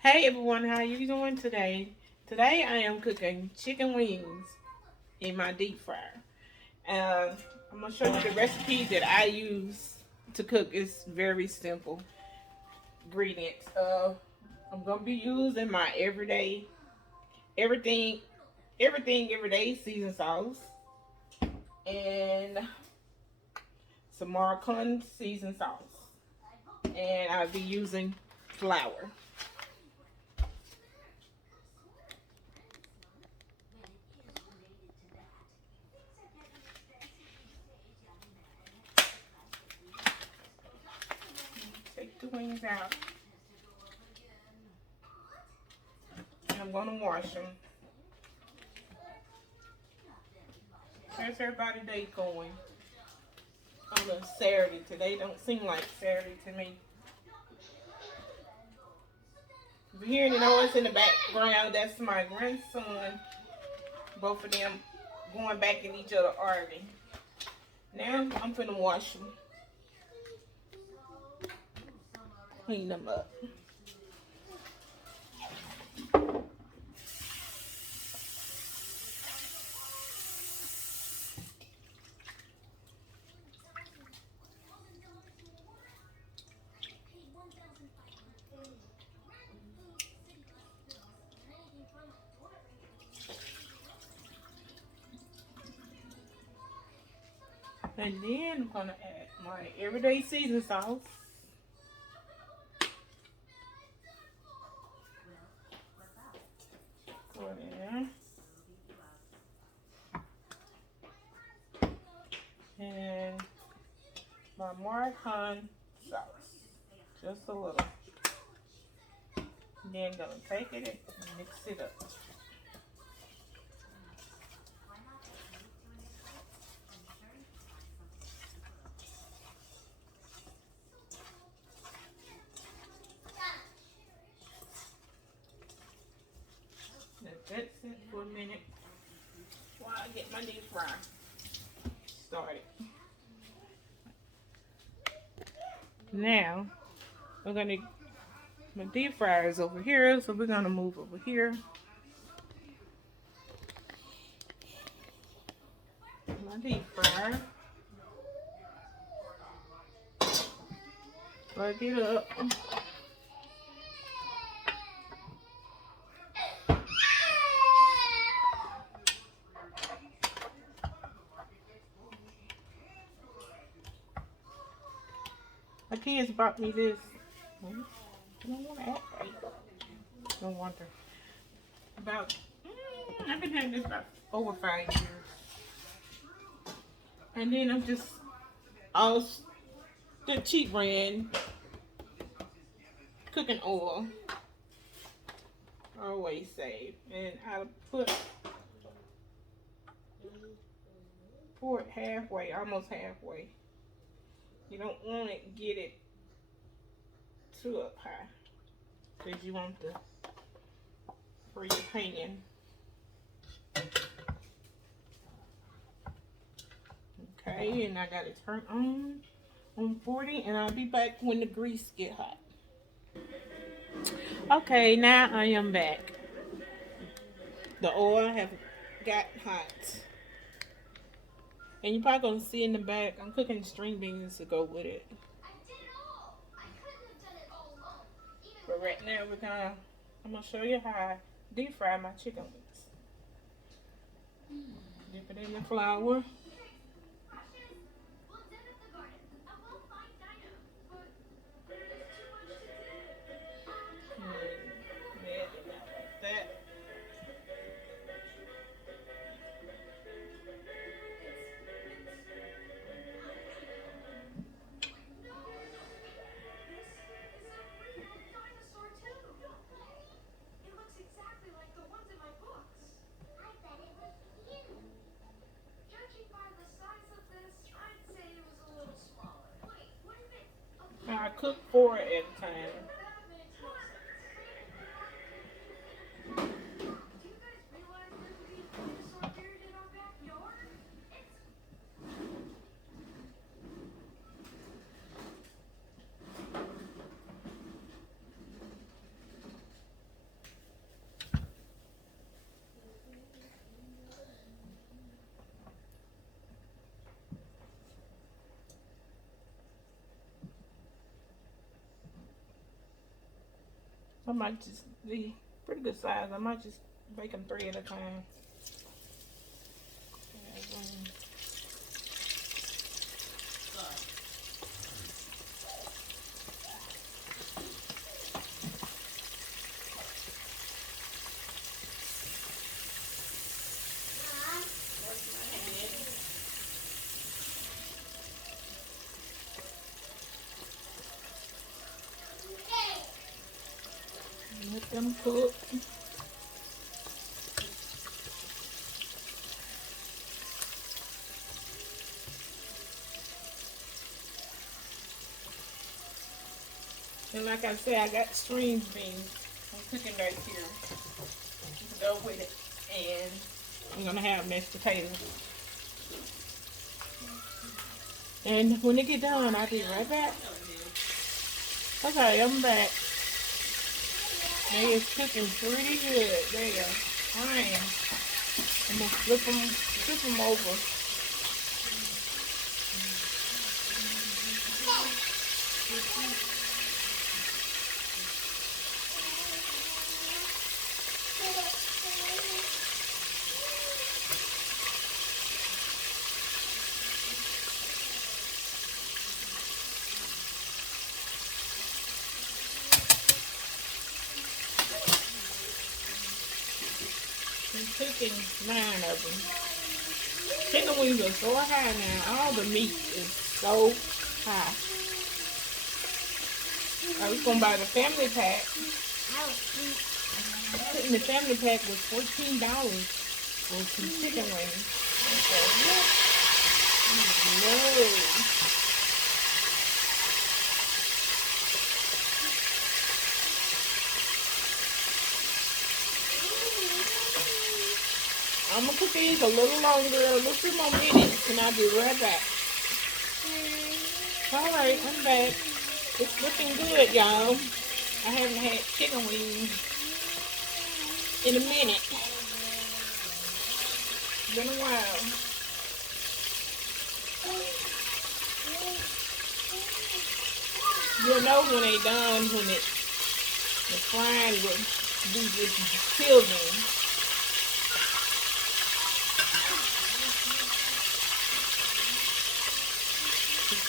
Hey everyone, how you doing today? Today I am cooking chicken wings in my deep fryer. Uh, I'm gonna show you the recipe that I use to cook. It's very simple ingredients. I'm gonna be using my everything, everyday season sauce and some Marcum season sauce, and I'll be using flour. Take the wings out, and I'm gonna wash them. How's everybody day going on a Saturday? Today don't seem like Saturday to me. If you hear any noise in the background, that's my grandson. Both of them going back at each other arguing. Now I'm finna wash them, clean them up. And then I'm gonna add my everyday season sauce. Put in. And my Marcum sauce. Just a little. Then gonna take it and mix it up. That's it for a minute while I get my deep fry started. Now we're gonna my deep fryer is over here, so we're gonna move over here. My deep fryer. Plug it up. My kids bought me this. I don't want to act right. No wonder. About I've been having this about over 5 years. And then I'm just all the cheap brand cooking oil. Always save. And I pour it halfway, almost halfway. You don't want to get it too up high because you want the for your pan. Okay, and I got it turned on 40, and I'll be back when the grease get hot. Okay, now I am back. The oil have got hot. And you're probably gonna see in the back, I'm cooking string beans to go with it. But right now I'm gonna show you how I deep fry my chicken wings. Dip it in the flour. Like that. Now I cook four at a time. I might just be pretty good size. I might just bake them 3 at a time. Let them cook. And like I said, I got string beans. I'm cooking right here. Go with it. And I'm gonna have mashed potatoes. And when they get done, I'll be right back. Okay, I'm back. They is cooking pretty good. There you go. Fine. I'm gonna flip them over. I'm cooking 9 of them. Chicken wings are so high now. All the meat is so high. I was gonna buy the family pack. And the family pack was $14 for some chicken wings. I said, no. I'm gonna cook these a little longer, a little few more minutes, and I'll be right back. Alright, I'm back. It's looking good, y'all. I haven't had chicken wings in a minute. It's been a while. You'll know when they done, when the frying will be just children.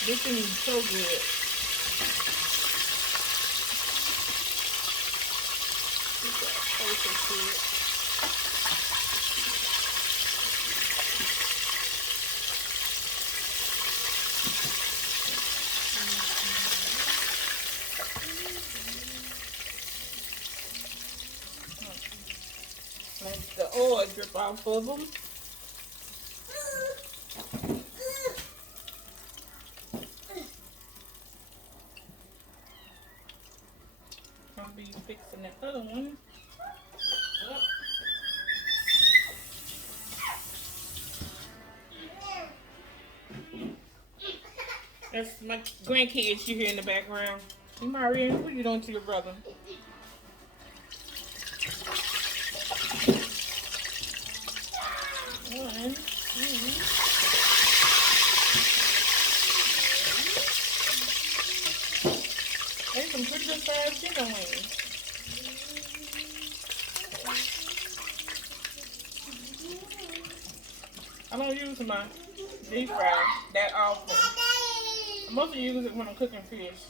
This is so good. Let the oil drip off of them. I'll be fixing the other one. That's my grandkids you hear in the background. Maria, what are you doing to your brother? One, two. There's some pretty good sized chicken wings. I don't use my deep fry that often. I mostly use it when I'm cooking fish.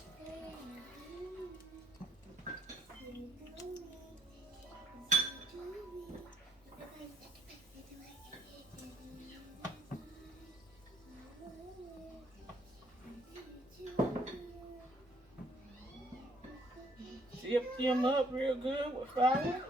Dip them up real good with flour.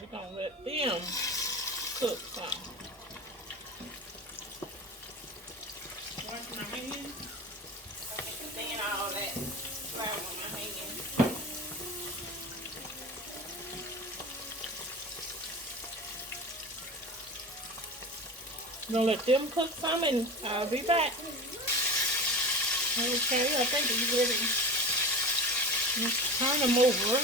We're gonna let them cook some. Wash my hands. Seeing all that flour on my hands. I'm gonna let them cook some and I'll be back. Okay, I think it's ready. Let's turn them over.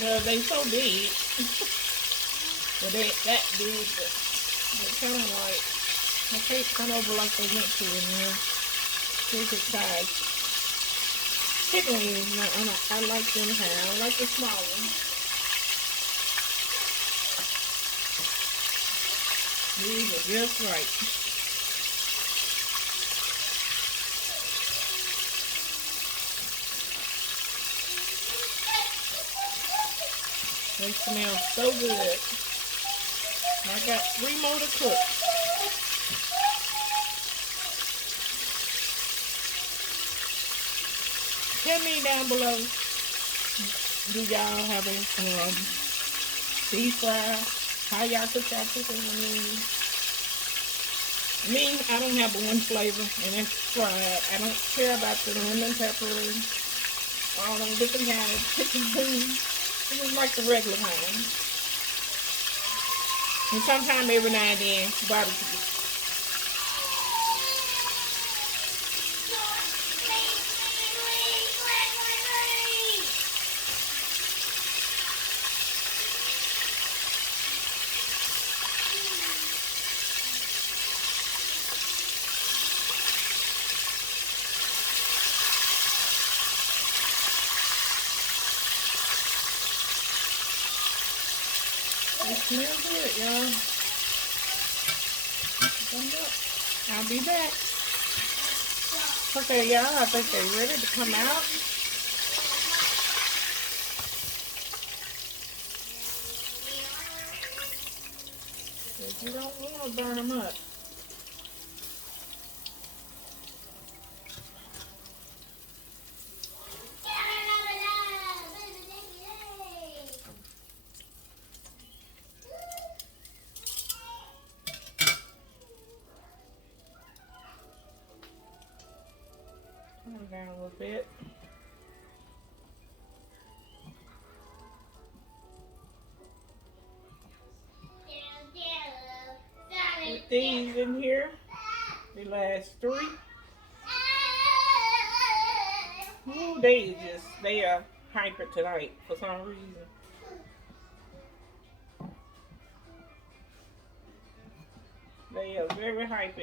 Well, they so big. Well, they ain't that big, but they're kind of like, they can't cut over like they meant to in here. Perfect size. Chicken wings, I like them kind. I like the small ones. These are just right. They smell so good. I got 3 more to cook. Tell me down below, do y'all have a deep fry? How y'all cook y'all chicken wings? Me, I don't have one flavor, and that's fried. I don't care about the lemon pepper, all them different kinds of chicken wings. I just like the regular kind. And sometimes every now and then, barbecue. It smells good, y'all. I'll be back. Okay, y'all, I think they're ready to come out. But you don't want to burn them up. Turn it down a little bit. Put these in here. The last 3. Ooh, they are hyper tonight for some reason. They are very hyper.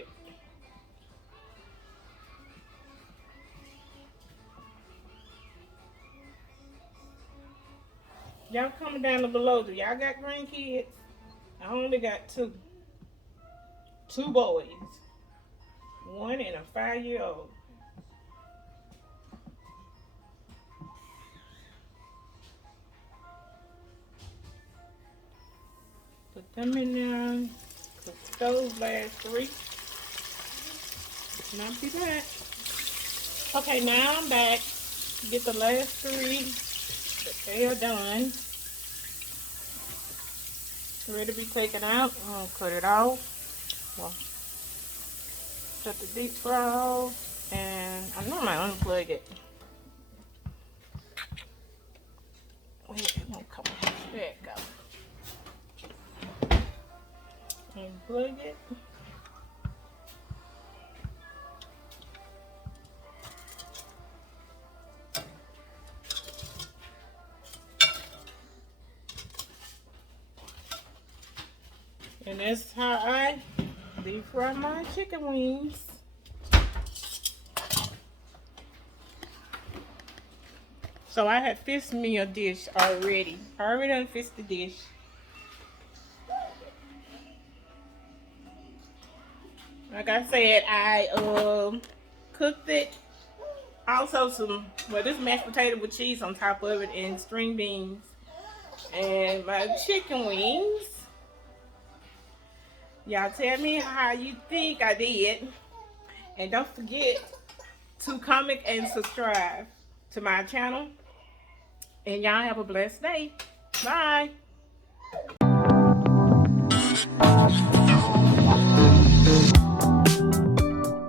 Y'all comment down below. Do y'all got grandkids? I only got 2. 2 boys. 1 and a 5-year-old. Put them in there. Put those last 3. And I'll be back. Okay, now I'm back. Get the last 3. But they are done. Ready to be taken out. I'll cut it off. Well, shut the deep fry off. And I normally unplug it. Wait, it won't come off. There it goes. Unplug it. And that's how I deep fry my chicken wings. So I had fixed me a dish already. I already done fixed the dish. Like I said, I cooked it. Also this mashed potato with cheese on top of it and string beans. And my chicken wings. Y'all tell me how you think I did. And don't forget to comment and subscribe to my channel. And y'all have a blessed day. Bye.